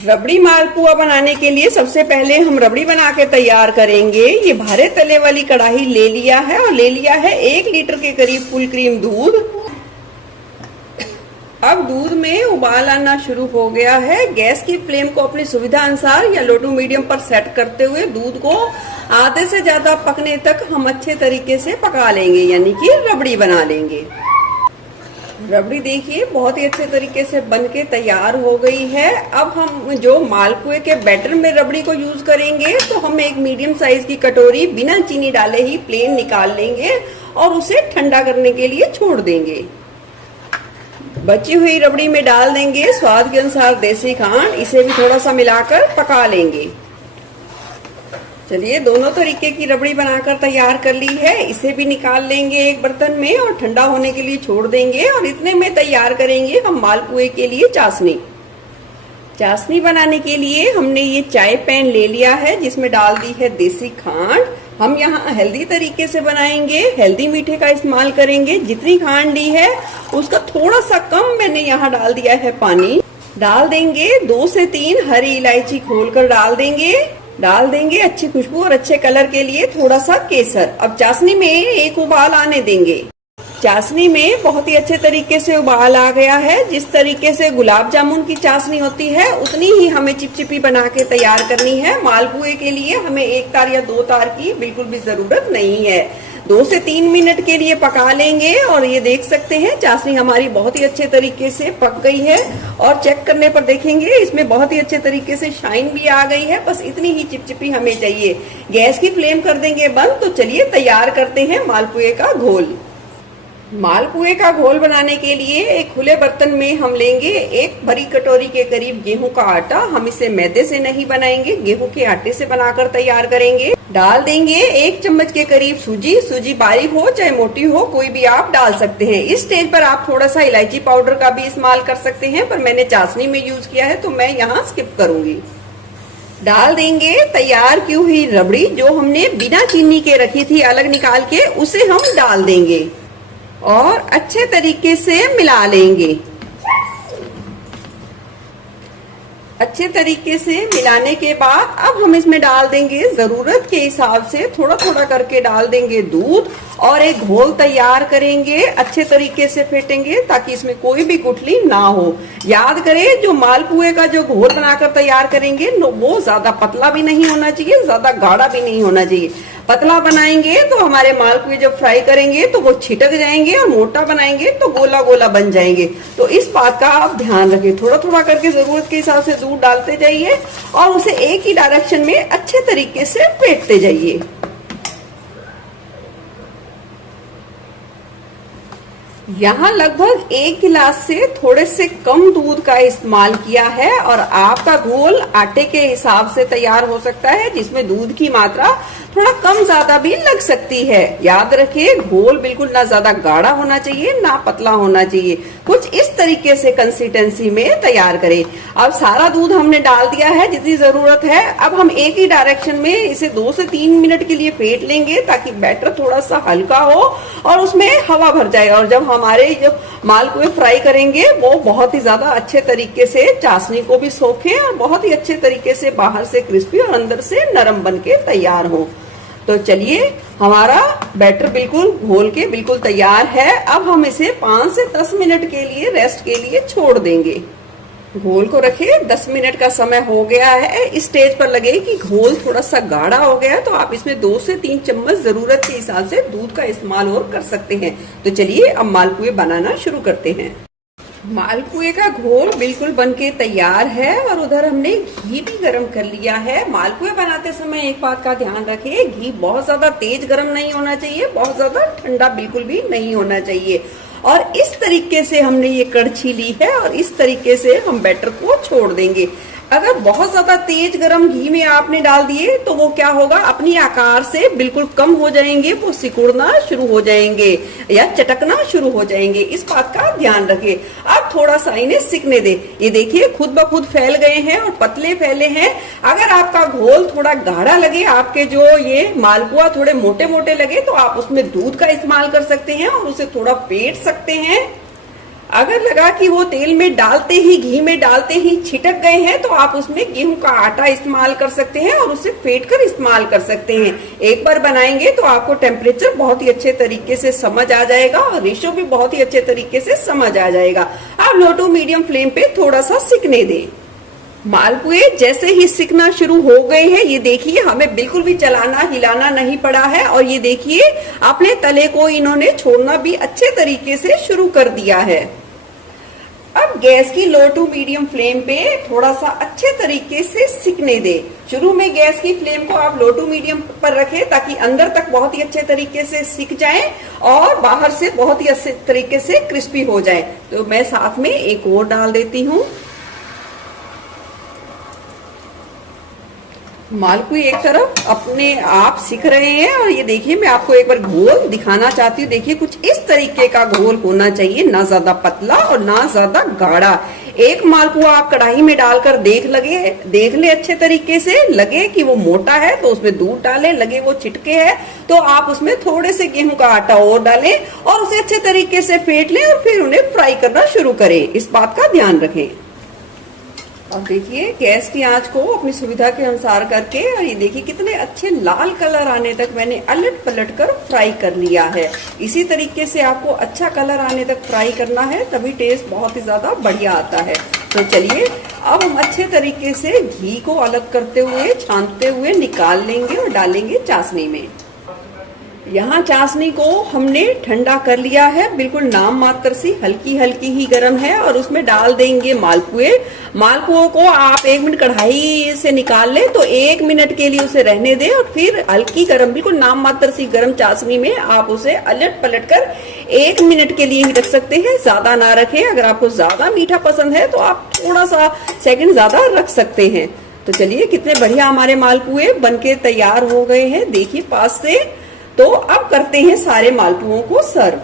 रबड़ी मालपुआ बनाने के लिए सबसे पहले हम रबड़ी बना के तैयार करेंगे। ये भारे तले वाली कढ़ाई ले लिया है और ले लिया है 1 लीटर के करीब फुल क्रीम दूध। अब दूध में उबाल आना शुरू हो गया है। गैस की फ्लेम को अपनी सुविधा अनुसार या लो टू मीडियम पर सेट करते हुए दूध को आधे से ज्यादा पकने तक हम अच्छे तरीके से पका लेंगे, यानी कि रबड़ी बना लेंगे। रबड़ी देखिए बहुत ही अच्छे तरीके से बनके तैयार हो गई है। अब हम जो मालपुए के बैटर में रबड़ी को यूज करेंगे तो हम एक मीडियम साइज की कटोरी बिना चीनी डाले ही प्लेन निकाल लेंगे और उसे ठंडा करने के लिए छोड़ देंगे। बची हुई रबड़ी में डाल देंगे स्वाद के अनुसार देसी खांड। इसे भी थोड़ा सा मिलाकर पका लेंगे। चलिए दोनों तरीके की रबड़ी बनाकर तैयार कर ली है। इसे भी निकाल लेंगे एक बर्तन में और ठंडा होने के लिए छोड़ देंगे। और इतने में तैयार करेंगे हम मालपुए के लिए चाशनी। चाशनी बनाने के लिए हमने ये चाय पैन ले लिया है जिसमें डाल दी है देसी खांड। हम यहाँ हेल्दी तरीके से बनाएंगे, हेल्दी मीठे का इस्तेमाल करेंगे। जितनी खांड ली है उसका थोड़ा सा कम मैंने यहाँ डाल दिया है पानी। डाल देंगे 2 से 3 हरी इलायची खोलकर डाल देंगे अच्छी खुशबू और अच्छे कलर के लिए थोड़ा सा केसर। अब चाशनी में एक उबाल आने देंगे। चाशनी में बहुत ही अच्छे तरीके से उबाल आ गया है। जिस तरीके से गुलाब जामुन की चाशनी होती है उतनी ही हमें चिपचिपी बना के तैयार करनी है। मालपुए के लिए हमें 1 तार या 2 तार की बिल्कुल भी जरूरत नहीं है। 2 से 3 मिनट के लिए पका लेंगे। और ये देख सकते हैं चाशनी हमारी बहुत ही अच्छे तरीके से पक गई है। और चेक करने पर देखेंगे इसमें बहुत ही अच्छे तरीके से शाइन भी आ गई है। बस इतनी ही चिपचिपी हमें चाहिए। गैस की फ्लेम कर देंगे बंद। तो चलिए तैयार करते हैं मालपुए का घोल। मालपुए का घोल बनाने के लिए एक खुले बर्तन में हम लेंगे 1 बड़ी कटोरी के करीब गेहूं का आटा। हम इसे मैदे से नहीं बनाएंगे, गेहूं के आटे से बनाकर तैयार करेंगे। डाल देंगे 1 चम्मच के करीब सूजी बारीक हो चाहे मोटी हो कोई भी आप डाल सकते हैं। इस स्टेज पर आप थोड़ा सा इलायची पाउडर का भी इस्तेमाल कर सकते हैं, पर मैंने चाशनी में यूज किया है तो मैं यहाँ स्किप करूंगी। डाल देंगे तैयार की हुई रबड़ी जो हमने बिना चीनी के रखी थी अलग निकाल के, उसे हम डाल देंगे और अच्छे तरीके से मिला लेंगे। अच्छे तरीके से मिलाने के बाद अब हम इसमें डाल देंगे जरूरत के हिसाब से थोड़ा थोड़ा करके डाल देंगे दूध और एक घोल तैयार करेंगे। अच्छे तरीके से फेंटेंगे ताकि इसमें कोई भी गुठली ना हो। याद करें जो मालपुए का जो घोल बनाकर तैयार करेंगे वो ज्यादा पतला भी नहीं होना चाहिए, ज्यादा गाढ़ा भी नहीं होना चाहिए। पतला बनाएंगे तो हमारे मालपुए जब फ्राई करेंगे तो वो छिटक जाएंगे और मोटा बनाएंगे तो गोला गोला बन जाएंगे। तो इस बात का आप ध्यान रखें। थोड़ा थोड़ा करके जरूरत के हिसाब से दूध डालते जाइए और उसे एक ही डायरेक्शन में अच्छे तरीके से फेंटते जाइए। यहाँ लगभग 1 गिलास से थोड़े से कम दूध का इस्तेमाल किया है और आपका घोल आटे के हिसाब से तैयार हो सकता है जिसमें दूध की मात्रा थोड़ा कम ज्यादा भी लग सकती है। याद रखिए घोल बिल्कुल ना ज्यादा गाढ़ा होना चाहिए ना पतला होना चाहिए। कुछ इस तरीके से कंसिस्टेंसी में तैयार करें। अब सारा दूध हमने डाल दिया है जितनी जरूरत है। अब हम एक ही डायरेक्शन में इसे 2 से 3 मिनट के लिए फेंट लेंगे ताकि बैटर थोड़ा सा हल्का हो और उसमें हवा भर जाए। और जब हमारे जो मालपुए फ्राई करेंगे वो बहुत ही ज्यादा अच्छे तरीके से चाशनी को भी सोखे और बहुत ही अच्छे तरीके से बाहर से क्रिस्पी और अंदर से नरम बन के तैयार हो। तो चलिए हमारा बैटर बिल्कुल घोल के बिल्कुल तैयार है। अब हम इसे 5 से 10 मिनट के लिए रेस्ट के लिए छोड़ देंगे। घोल को रखे 10 मिनट का समय हो गया है। इस स्टेज पर लगे कि घोल थोड़ा सा गाढ़ा हो गया है तो आप इसमें 2 से 3 चम्मच जरूरत के हिसाब से दूध का इस्तेमाल और कर सकते हैं। तो चलिए अब मालपुए बनाना शुरू करते हैं। मालपुए का घोल बिल्कुल बनके तैयार है और उधर हमने घी भी गरम कर लिया है। मालपुए बनाते समय एक बात का ध्यान रखें, घी बहुत ज्यादा तेज गरम नहीं होना चाहिए, बहुत ज्यादा ठंडा बिल्कुल भी नहीं होना चाहिए। और इस तरीके से हमने ये कड़छी ली है और इस तरीके से हम बैटर को छोड़ देंगे। अगर बहुत ज्यादा तेज गरम घी में आपने डाल दिए तो वो क्या होगा, अपनी आकार से बिल्कुल कम हो जाएंगे, वो सिकुड़ना शुरू हो जाएंगे या चटकना शुरू हो जाएंगे। इस बात का ध्यान रखें। अब थोड़ा सा इन्हें सिकने दे। ये देखिए खुद ब खुद फैल गए हैं और पतले फैले हैं। अगर आपका घोल थोड़ा गाढ़ा लगे, आपके जो ये मालपुआ थोड़े मोटे मोटे लगे तो आप उसमें दूध का इस्तेमाल कर सकते हैं और उसे थोड़ा फेंट सकते हैं। अगर लगा कि वो तेल में डालते ही, घी में डालते ही छिटक गए हैं, तो आप उसमें गेहूं का आटा इस्तेमाल कर सकते हैं और उसे फेंट कर इस्तेमाल कर सकते हैं। एक बार बनाएंगे तो आपको टेम्परेचर बहुत ही अच्छे तरीके से समझ आ जाएगा और रेशो भी बहुत ही अच्छे तरीके से समझ आ जाएगा। आप लो टू मीडियम फ्लेम पे थोड़ा सा सिकने दें। मालपुए जैसे ही सिकना शुरू हो गए हैं, ये देखिए हमें बिल्कुल भी चलाना हिलाना नहीं पड़ा है और ये देखिए अपने तले को इन्होंने छोड़ना भी अच्छे तरीके से शुरू कर दिया है। अब गैस की लो टू मीडियम फ्लेम पे थोड़ा सा अच्छे तरीके से सिकने दे। शुरू में गैस की फ्लेम को आप लो टू मीडियम पर रखें ताकि अंदर तक बहुत ही अच्छे तरीके से सिक जाए और बाहर से बहुत ही अच्छे तरीके से क्रिस्पी हो जाए। तो मैं साथ में एक और डाल देती हूँ। मालपुए एक तरफ अपने आप सिक रहे हैं और ये देखिए मैं आपको एक बार घोल दिखाना चाहती हूँ। देखिए कुछ इस तरीके का घोल होना चाहिए, ना ज्यादा पतला और ना ज्यादा गाढ़ा। एक मालपुआ आप कढ़ाई में डालकर देख ले अच्छे तरीके से, लगे कि वो मोटा है तो उसमें दूध डालें, लगे वो चिटके है तो आप उसमें थोड़े से गेहूं का आटा और डालें और उसे अच्छे तरीके से फेंट लें और फिर उन्हें फ्राई करना शुरू करें। इस बात का ध्यान रखें। अब देखिए गैस की आंच को अपनी सुविधा के अनुसार करके, और ये देखिए कितने अच्छे लाल कलर आने तक मैंने अलट पलट कर फ्राई कर लिया है। इसी तरीके से आपको अच्छा कलर आने तक फ्राई करना है, तभी टेस्ट बहुत ही ज्यादा बढ़िया आता है। तो चलिए अब हम अच्छे तरीके से घी को अलग करते हुए, छानते हुए निकाल लेंगे और डालेंगे चाशनी में। यहाँ चाशनी को हमने ठंडा कर लिया है, बिल्कुल नाम मात्र सी हल्की हल्की ही गर्म है और उसमें डाल देंगे मालपुए। मालपुओं को आप 1 मिनट कढ़ाई से निकाल लें तो 1 मिनट के लिए उसे रहने दें और फिर हल्की गर्म, बिल्कुल नाम मात्र सी गर्म चाशनी में आप उसे अलट पलट कर 1 मिनट के लिए ही रख सकते हैं, ज्यादा ना रखें। अगर आपको ज्यादा मीठा पसंद है तो आप थोड़ा सा सेकंड ज्यादा रख सकते हैं। तो चलिए कितने बढ़िया हमारे मालपुए बनके तैयार हो गए हैं, देखिए पास से। तो अब करते हैं सारे मालपुओं को सर्व।